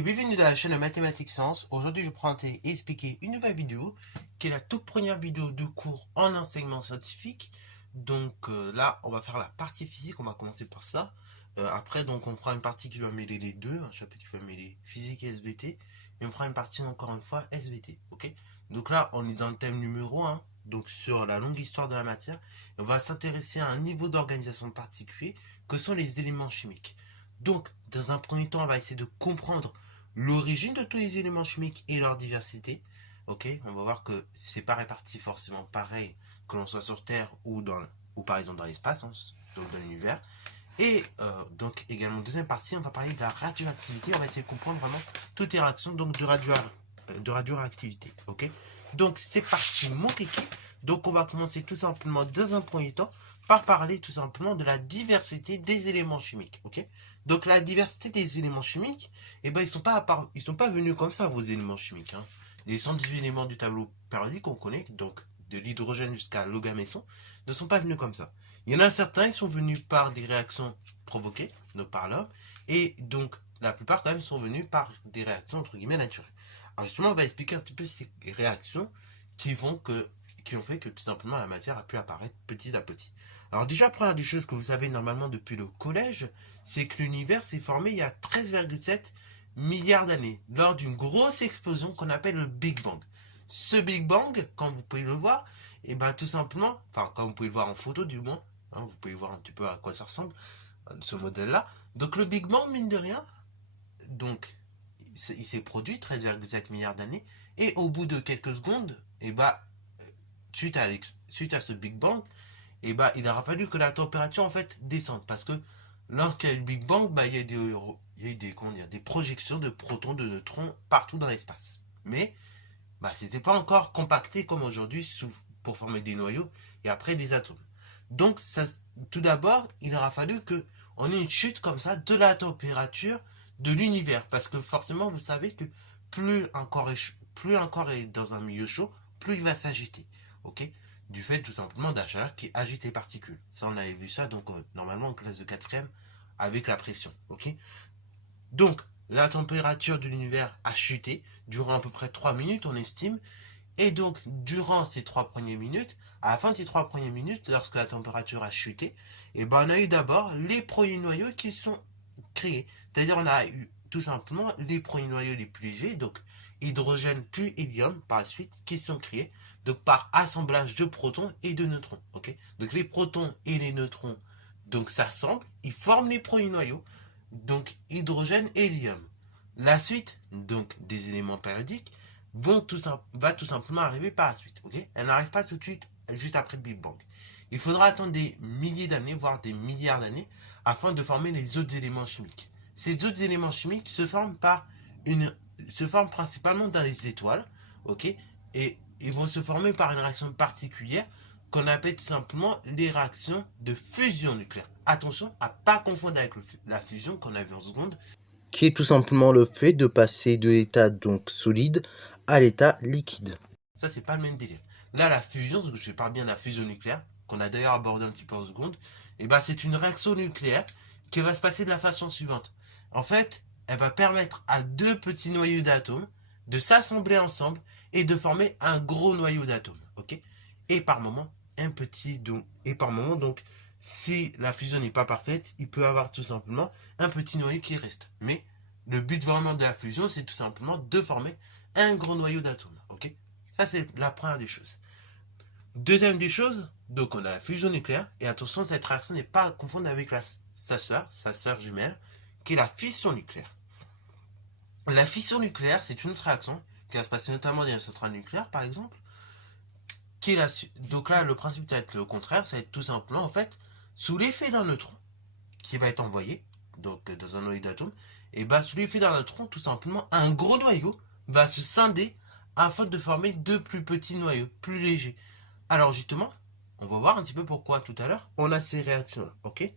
et bienvenue dans la chaîne de Mathématiques Sciences. Aujourd'hui, je vais présenter et expliquer une nouvelle vidéo qui est la toute première vidéo de cours en enseignement scientifique. Donc là, on va faire la partie physique, on va commencer par ça. Après, donc, on fera une partie qui va mêler les deux, un chapitre qui va mêler physique et SVT. Et on fera une partie, encore une fois, SVT. Ok. Donc là, on est dans le thème numéro 1, donc sur la longue histoire de la matière. Et on va s'intéresser à un niveau d'organisation particulier que sont les éléments chimiques. Donc, dans un premier temps, on va essayer de comprendre l'origine de tous les éléments chimiques et leur diversité. Ok, on va voir que c'est pas réparti forcément pareil que l'on soit sur Terre ou par exemple dans l'espace, hein, donc dans l'univers. Et donc également deuxième partie, on va parler de la radioactivité. On va essayer de comprendre vraiment toutes les réactions donc de radioactivité. Ok, donc c'est parti, mon kiki. Donc on va commencer tout simplement dans un premier temps par parler tout simplement de la diversité des éléments chimiques. Ok, donc la diversité des éléments chimiques, eh ben ils sont pas venus comme ça vos éléments chimiques. Hein. Les 118 éléments du tableau périodique qu'on connaît, donc de l'hydrogène jusqu'à l'ogameson, ne sont pas venus comme ça. Il y en a certains, ils sont venus par des réactions provoquées, donc par l'homme, et donc la plupart quand même sont venus par des réactions entre guillemets naturelles. Alors justement, on va expliquer un petit peu ces réactions qui ont fait que tout simplement la matière a pu apparaître petit à petit. Alors déjà, première des choses que vous savez normalement depuis le collège, c'est que l'univers s'est formé il y a 13,7 milliards d'années, lors d'une grosse explosion qu'on appelle le Big Bang. Ce Big Bang, comme vous pouvez le voir, et ben tout simplement, enfin comme vous pouvez le voir en photo du moins, hein, vous pouvez voir un petit peu à quoi ça ressemble, ce modèle-là. Donc le Big Bang, mine de rien, donc il s'est produit 13,7 milliards d'années, et au bout de quelques secondes, et ben suite à ce Big Bang, et bah il aura fallu que la température en fait descende parce que lorsqu'il y a eu le Big Bang, bah il y a eu des comment dire, des projections de protons, de neutrons partout dans l'espace. Mais bah c'était pas encore compacté comme aujourd'hui pour former des noyaux et après des atomes. Donc ça, tout d'abord, il aura fallu que on ait une chute comme ça de la température de l'univers parce que forcément vous savez que plus encore est dans un milieu chaud, plus il va s'agiter. Ok, du fait tout simplement de la chaleur qui agite les particules. Ça, on avait vu ça donc normalement en classe de quatrième avec la pression. Ok, donc la température de l'univers a chuté durant à peu près 3 minutes, on estime. Et donc, durant ces 3 premières minutes, à la fin de ces 3 premières minutes, lorsque la température a chuté, et ben on a eu d'abord les premiers noyaux qui sont créés. C'est-à-dire, on a eu tout simplement les premiers noyaux les plus légers, donc hydrogène puis hélium par la suite, qui sont créés donc par assemblage de protons et de neutrons. Ok, donc les protons et les neutrons donc s'assemblent, ils forment les premiers noyaux, donc hydrogène et hélium. La suite donc des éléments périodiques va tout simplement arriver par la suite. Ok, elle n'arrive pas tout de suite juste après le Big Bang. Il faudra attendre des milliers d'années, voire des milliards d'années, afin de former les autres éléments chimiques. Ces autres éléments chimiques se forment principalement dans les étoiles, ok, et ils vont se former par une réaction particulière qu'on appelle tout simplement les réactions de fusion nucléaire. Attention à pas confondre avec la fusion qu'on a vu en seconde, qui est tout simplement le fait de passer de l'état donc solide à l'état liquide. Ça, c'est pas le même délire. Là, la fusion, je parle bien de la fusion nucléaire, qu'on a d'ailleurs abordé un petit peu en seconde, et ben c'est une réaction nucléaire qui va se passer de la façon suivante. En fait, elle va permettre à deux petits noyaux d'atomes de s'assembler ensemble et de former un gros noyau d'atomes. Ok, et par moment, donc, si la fusion n'est pas parfaite, il peut y avoir tout simplement un petit noyau qui reste. Mais le but vraiment de la fusion, c'est tout simplement de former un gros noyau d'atomes. Ok, ça c'est la première des choses. Deuxième des choses, donc on a la fusion nucléaire. Et attention, cette réaction n'est pas à confondre avec sa sœur jumelle, qui est la fission nucléaire. La fission nucléaire, c'est une autre réaction qui va se passer notamment dans une centrale nucléaire, par exemple. Donc là, le principe ça va être le contraire, ça va être tout simplement, en fait, sous l'effet d'un neutron qui va être envoyé, donc dans un noyau d'atome, et bah sous l'effet d'un neutron, tout simplement, un gros noyau va se scinder afin de former deux plus petits noyaux, plus légers. Alors justement, on va voir un petit peu pourquoi tout à l'heure on a ces réactions-là, ok.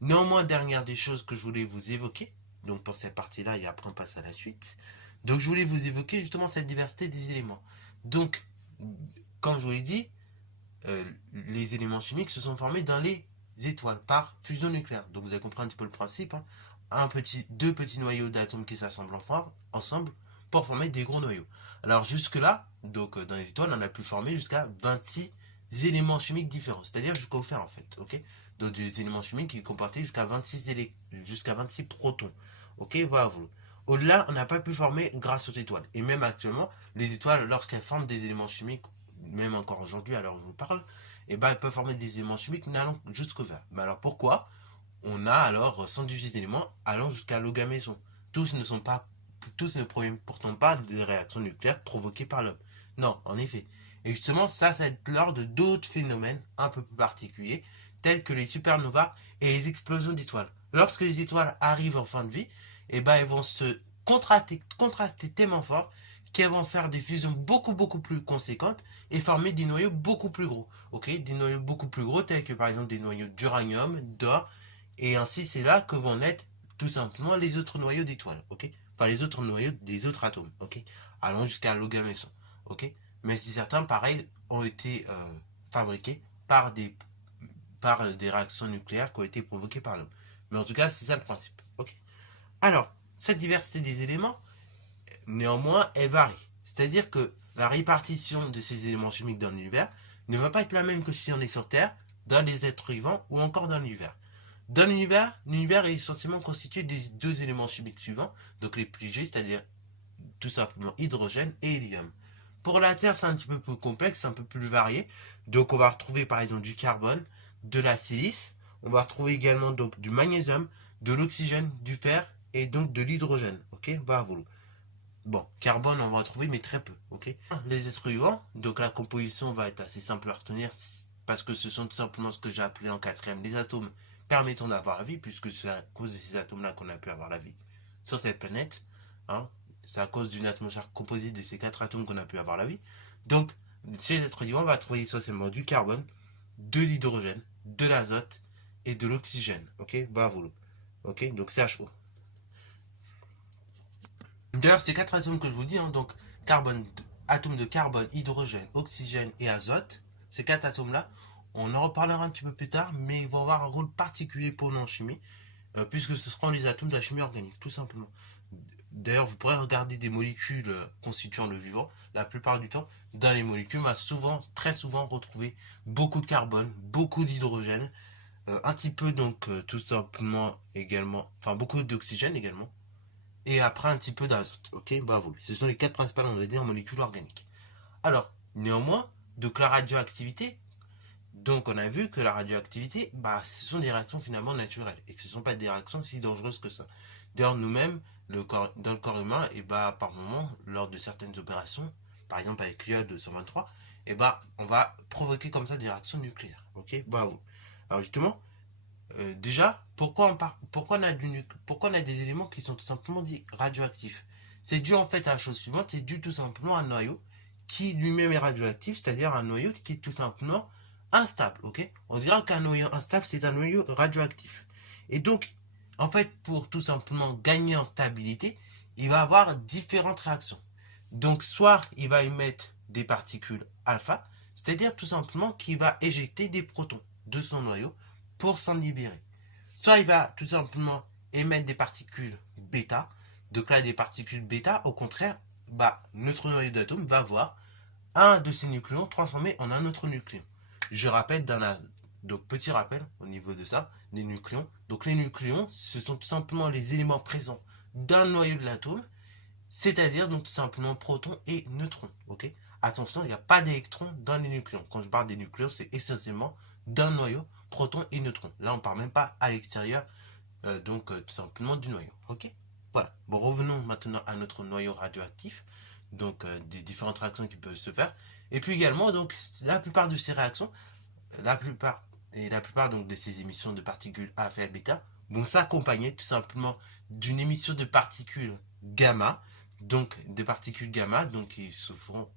Néanmoins, dernière des choses que je voulais vous évoquer, donc pour cette partie-là, et après on passe à la suite. Donc je voulais vous évoquer justement cette diversité des éléments. Donc, comme je vous l'ai dit, les éléments chimiques se sont formés dans les étoiles par fusion nucléaire. Donc vous avez compris un petit peu le principe. Hein. deux petits noyaux d'atomes qui s'assemblent ensemble pour former des gros noyaux. Alors jusque-là, donc dans les étoiles, on a pu former jusqu'à 26 éléments chimiques différents, c'est-à-dire jusqu'au fer en fait, ok. Donc des éléments chimiques qui comportaient jusqu'à 26 protons, ok, voilà. Au-delà, on n'a pas pu former grâce aux étoiles. Et même actuellement, les étoiles, lorsqu'elles forment des éléments chimiques, même encore aujourd'hui, alors je vous parle, et ben elles peuvent former des éléments chimiques n'allant jusqu'au vert. Mais alors pourquoi on a alors 118 éléments allant jusqu'à l'ogaméson? Tous ne proviennent pourtant pas des réactions nucléaires provoquées par l'homme. Non, en effet. Et justement, ça va être lors de d'autres phénomènes un peu plus particuliers, tels que les supernovas et les explosions d'étoiles. Lorsque les étoiles arrivent en fin de vie, et ben elles vont se contracter tellement fort qu'elles vont faire des fusions beaucoup plus conséquentes et former des noyaux beaucoup plus gros. Ok, des noyaux beaucoup plus gros tels que par exemple des noyaux d'uranium, d'or, et ainsi c'est là que vont naître tout simplement les autres noyaux d'étoiles. Ok, enfin les autres noyaux des autres atomes. Ok, allant jusqu'à l'ogaméson. Ok, mais si certains pareil ont été fabriqués par des réactions nucléaires qui ont été provoquées par l'homme. Mais en tout cas, c'est ça le principe. Ok. Alors, cette diversité des éléments, néanmoins, elle varie. C'est-à-dire que la répartition de ces éléments chimiques dans l'univers ne va pas être la même que si on est sur Terre, dans les êtres vivants ou encore dans l'univers. Dans l'univers est essentiellement constitué des deux éléments chimiques suivants, donc les plus légers, c'est-à-dire tout simplement hydrogène et hélium. Pour la Terre, c'est un petit peu plus complexe, un peu plus varié. Donc on va retrouver par exemple du carbone, de la silice, on va retrouver également donc du magnésium, de l'oxygène, du fer et donc de l'hydrogène. Ok, bravo. Bon, carbone on va retrouver mais très peu. Ok. Les êtres vivants, donc la composition va être assez simple à retenir parce que ce sont tout simplement ce que j'ai appelé en quatrième les atomes permettant d'avoir la vie, puisque c'est à cause de ces atomes-là qu'on a pu avoir la vie sur cette planète. Hein. C'est à cause d'une atmosphère composée de ces quatre atomes qu'on a pu avoir la vie. Donc, chez les êtres vivants, on va trouver essentiellement du carbone, de l'hydrogène, de l'azote et de l'oxygène. Ok, bravo. Ok, donc CHO. D'ailleurs, ces quatre atomes que je vous dis, hein, donc carbone, atomes de carbone, hydrogène, oxygène et azote, ces quatre atomes-là, on en reparlera un petit peu plus tard, mais ils vont avoir un rôle particulier pour nous en chimie, puisque ce seront les atomes de la chimie organique, tout simplement. D'ailleurs, vous pourrez regarder des molécules constituant le vivant. La plupart du temps, dans les molécules, on va très souvent retrouver beaucoup de carbone, beaucoup d'hydrogène, un petit peu donc tout simplement également, enfin beaucoup d'oxygène également, et après un petit peu d'azote. Ok, bravo. Ce sont les quatre principales, on va dire, molécules organiques. Alors, néanmoins, donc la radioactivité, donc on a vu que la radioactivité, bah, ce sont des réactions finalement naturelles et que ce ne sont pas des réactions si dangereuses que ça. D'ailleurs, nous-mêmes, dans le corps humain, et bah, par moment, lors de certaines opérations, par exemple avec l'IO-223, et bah, on va provoquer comme ça des réactions nucléaires. Ok, bravo. Alors justement, déjà, pourquoi on a des éléments qui sont tout simplement dits radioactifs? C'est dû en fait à la chose suivante, c'est dû tout simplement à un noyau qui lui-même est radioactif, c'est-à-dire un noyau qui est tout simplement instable, ok. On dira qu'un noyau instable, c'est un noyau radioactif. Et donc, en fait, pour tout simplement gagner en stabilité, il va avoir différentes réactions. Donc, soit il va émettre des particules alpha, c'est-à-dire tout simplement qu'il va éjecter des protons de son noyau pour s'en libérer. Soit il va tout simplement émettre des particules bêta. Donc là, des particules bêta, au contraire, bah, notre noyau d'atome va avoir un de ces nucléons transformé en un autre nucléon. Je rappelle donc petit rappel au niveau de ça, des nucléons. Donc les nucléons, ce sont tout simplement les éléments présents d'un noyau de l'atome, c'est-à-dire donc tout simplement protons et neutrons. Ok. Attention, il n'y a pas d'électrons dans les nucléons. Quand je parle des nucléons, c'est essentiellement d'un noyau, protons et neutrons. Là, on ne parle même pas à l'extérieur, donc tout simplement du noyau. Ok. Voilà. Bon, revenons maintenant à notre noyau radioactif, donc des différentes réactions qui peuvent se faire. Et puis également, donc, la plupart de ces réactions, la plupart donc de ces émissions de particules alpha et bêta vont s'accompagner tout simplement d'une émission de particules gamma, donc des particules gamma, donc qui seront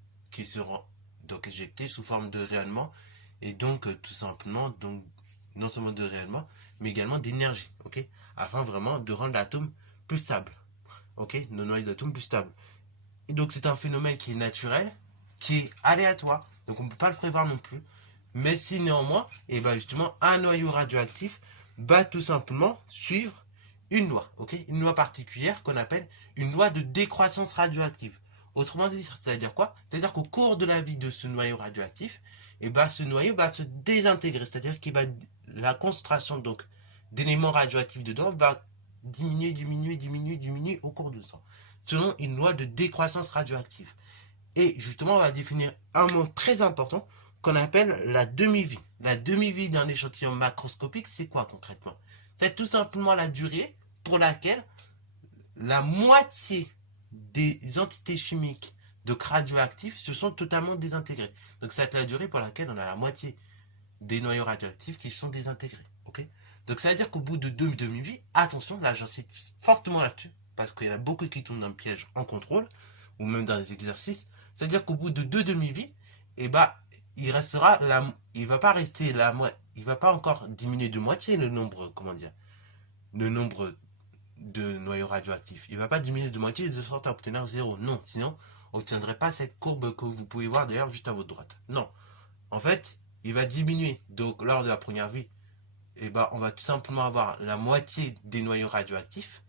donc éjectées sous forme de rayonnement et donc tout simplement donc non seulement de rayonnement mais également d'énergie, ok, afin vraiment de rendre l'atome plus stable, ok, nos noyaux d'atomes plus stables. Et donc c'est un phénomène qui est naturel, qui est aléatoire, donc on ne peut pas le prévoir non plus. Mais si néanmoins, et ben justement, un noyau radioactif va tout simplement suivre une loi, ok? Une loi particulière qu'on appelle une loi de décroissance radioactive. Autrement dit, ça veut dire quoi? C'est-à-dire qu'au cours de la vie de ce noyau radioactif, et ben, ce noyau va se désintégrer, c'est-à-dire qu'il va la concentration donc d'éléments radioactifs dedans va diminuer au cours du temps, selon une loi de décroissance radioactive. Et justement, on va définir un mot très important qu'on appelle la demi-vie. La demi-vie d'un échantillon macroscopique, c'est quoi concrètement? C'est tout simplement la durée pour laquelle la moitié des entités chimiques de radioactifs se sont totalement désintégrées. Donc c'est la durée pour laquelle on a la moitié des noyaux radioactifs qui sont désintégrés. Okay, donc ça veut dire qu'au bout de deux demi-vies, attention, là j'insiste fortement là-dessus, parce qu'il y en a beaucoup qui tombent dans le piège en contrôle, ou même dans les exercices, c'est-à-dire qu'au bout de deux demi-vies, eh ben, il restera il va pas rester il va pas encore diminuer de moitié le nombre, comment dire, le nombre de noyaux radioactifs. Il va pas diminuer de moitié de sorte à obtenir zéro. Non, sinon, on n'obtiendrait pas cette courbe que vous pouvez voir d'ailleurs juste à votre droite. Non. En fait, il va diminuer. Donc, lors de la première vie, eh ben, on va tout simplement avoir la moitié des noyaux radioactifs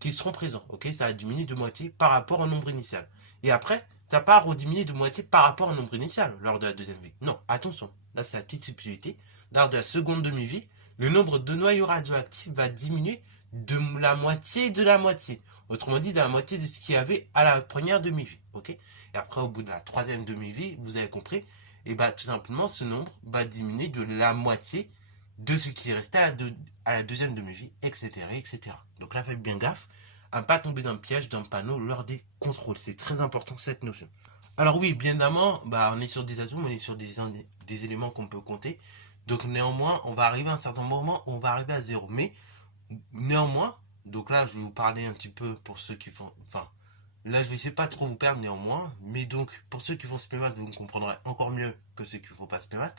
qui seront présents. Ok, ça va diminuer de moitié par rapport au nombre initial. Et après, ça va rediminuer de moitié par rapport au nombre initial lors de la deuxième vie. Non, attention. Là, c'est la petite subtilité. Lors de la seconde demi-vie, le nombre de noyaux radioactifs va diminuer de la moitié de la moitié. Autrement dit, de la moitié de ce qu'il y avait à la première demi-vie. Ok. Et après, au bout de la troisième demi-vie, vous avez compris, et bah tout simplement, ce nombre va diminuer de la moitié de ce qui restait à la deuxième demi-vie, etc., etc. Donc là, faites bien gaffe à ne pas tomber dans le piège d'un panneau lors des contrôles. C'est très important cette notion. Alors oui, bien évidemment, bah, on est sur des atomes, on est sur des éléments qu'on peut compter. Donc néanmoins, on va arriver à un certain moment où on va arriver à zéro. Mais néanmoins, donc là, je vais vous parler un petit peu pour ceux qui font... Enfin, là, je vais essayer de pas trop vous perdre néanmoins. Mais donc, pour ceux qui font SPMAT, vous me comprendrez encore mieux que ceux qui ne font pas SPMAT.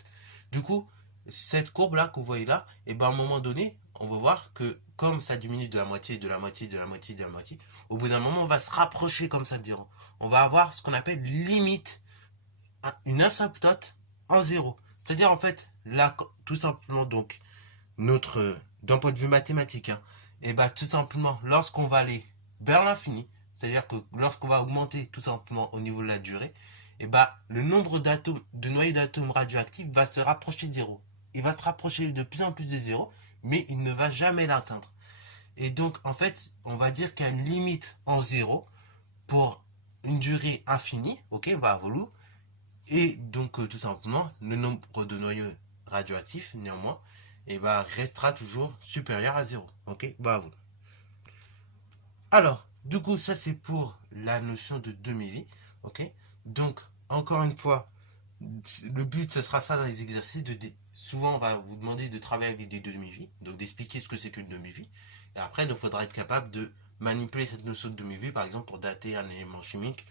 Du coup, cette courbe-là que vous voyez là, et ben à un moment donné, on va voir que comme ça diminue de la moitié, de la moitié, de la moitié, de la moitié, au bout d'un moment, on va se rapprocher comme ça, diront. On va avoir ce qu'on appelle limite, une asymptote en zéro. C'est-à-dire, en fait, là, tout simplement, donc, d'un point de vue mathématique, hein, et bah, tout simplement, lorsqu'on va aller vers l'infini, c'est-à-dire que lorsqu'on va augmenter tout simplement au niveau de la durée, et bah, le nombre d'atomes, de noyaux d'atomes radioactifs va se rapprocher de zéro. Il va se rapprocher de plus en plus de zéro, mais il ne va jamais l'atteindre. Et donc, en fait, on va dire qu'il y a une limite en zéro pour une durée infinie, ok, va vouloir. Et donc, tout simplement, le nombre de noyaux radioactifs, néanmoins, et bah, restera toujours supérieur à zéro. Ok, bah vous. Alors, du coup, ça c'est pour la notion de demi-vie. Ok, donc, encore une fois, le but, ce sera ça dans les exercices. Souvent, on va vous demander de travailler avec des demi-vies, donc d'expliquer ce que c'est qu'une demi-vie. Et après, il faudra être capable de manipuler cette notion de demi-vie, par exemple, pour dater un élément chimique,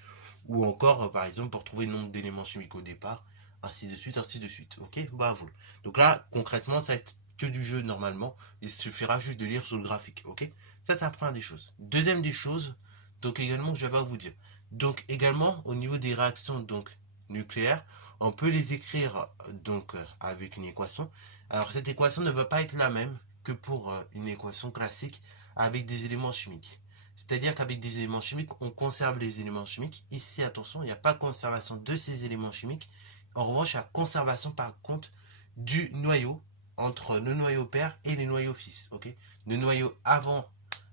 ou encore, par exemple, pour trouver le nombre d'éléments chimiques au départ, ainsi de suite, ainsi de suite. Ok, bah vous. Donc là, concrètement, ça va être que du jeu normalement. Il suffira juste de lire sur le graphique. Ok, ça, c'est la première des choses. Deuxième des choses, donc également, je vais vous dire. Donc également, au niveau des réactions donc nucléaires, on peut les écrire donc avec une équation. Alors cette équation ne va pas être la même que pour une équation classique avec des éléments chimiques. C'est-à-dire qu'avec des éléments chimiques, on conserve les éléments chimiques. Ici, attention, il n'y a pas de conservation de ces éléments chimiques. En revanche, il y a conservation par contre du noyau entre le noyau père et les noyaux fils. Okay, le noyau avant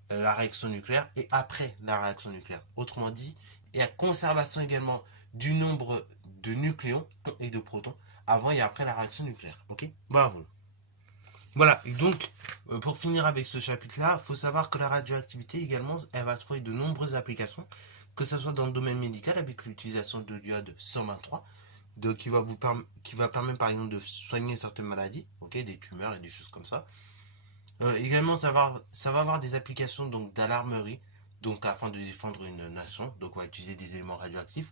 la réaction nucléaire et après la réaction nucléaire. Autrement dit, il y a conservation également du nombre de nucléons et de protons avant et après la réaction nucléaire. Ok, bravo. Voilà, et donc, pour finir avec ce chapitre-là, il faut savoir que la radioactivité également, elle va trouver de nombreuses applications, que ce soit dans le domaine médical avec l'utilisation de l'iode 123, qui va permettre par exemple de soigner certaines maladies, ok, des tumeurs et des choses comme ça. Également, ça va avoir des applications donc d'alarmerie, donc afin de défendre une nation, donc on va utiliser des éléments radioactifs,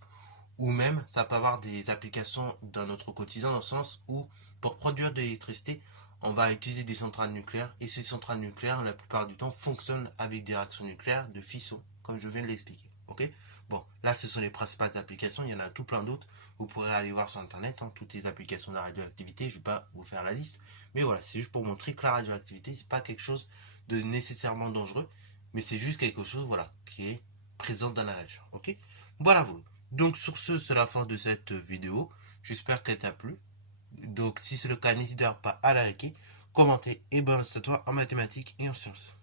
ou même ça peut avoir des applications dans notre quotidien dans le sens où pour produire de l'électricité, on va utiliser des centrales nucléaires et ces centrales nucléaires la plupart du temps fonctionnent avec des réactions nucléaires de fission, comme je viens de l'expliquer. Ok, bon, là ce sont les principales applications, il y en a tout plein d'autres. Vous pourrez aller voir sur internet toutes les applications de la radioactivité, je ne vais pas vous faire la liste, mais voilà, c'est juste pour montrer que la radioactivité c'est pas quelque chose de nécessairement dangereux, mais c'est juste quelque chose, voilà, qui est présent dans la nature, ok? Voilà vous. Donc sur ce, c'est la fin de cette vidéo. J'espère qu'elle t'a plu. Donc si c'est le cas, n'hésite pas à la liker, commenter et balancer toi en mathématiques et en sciences.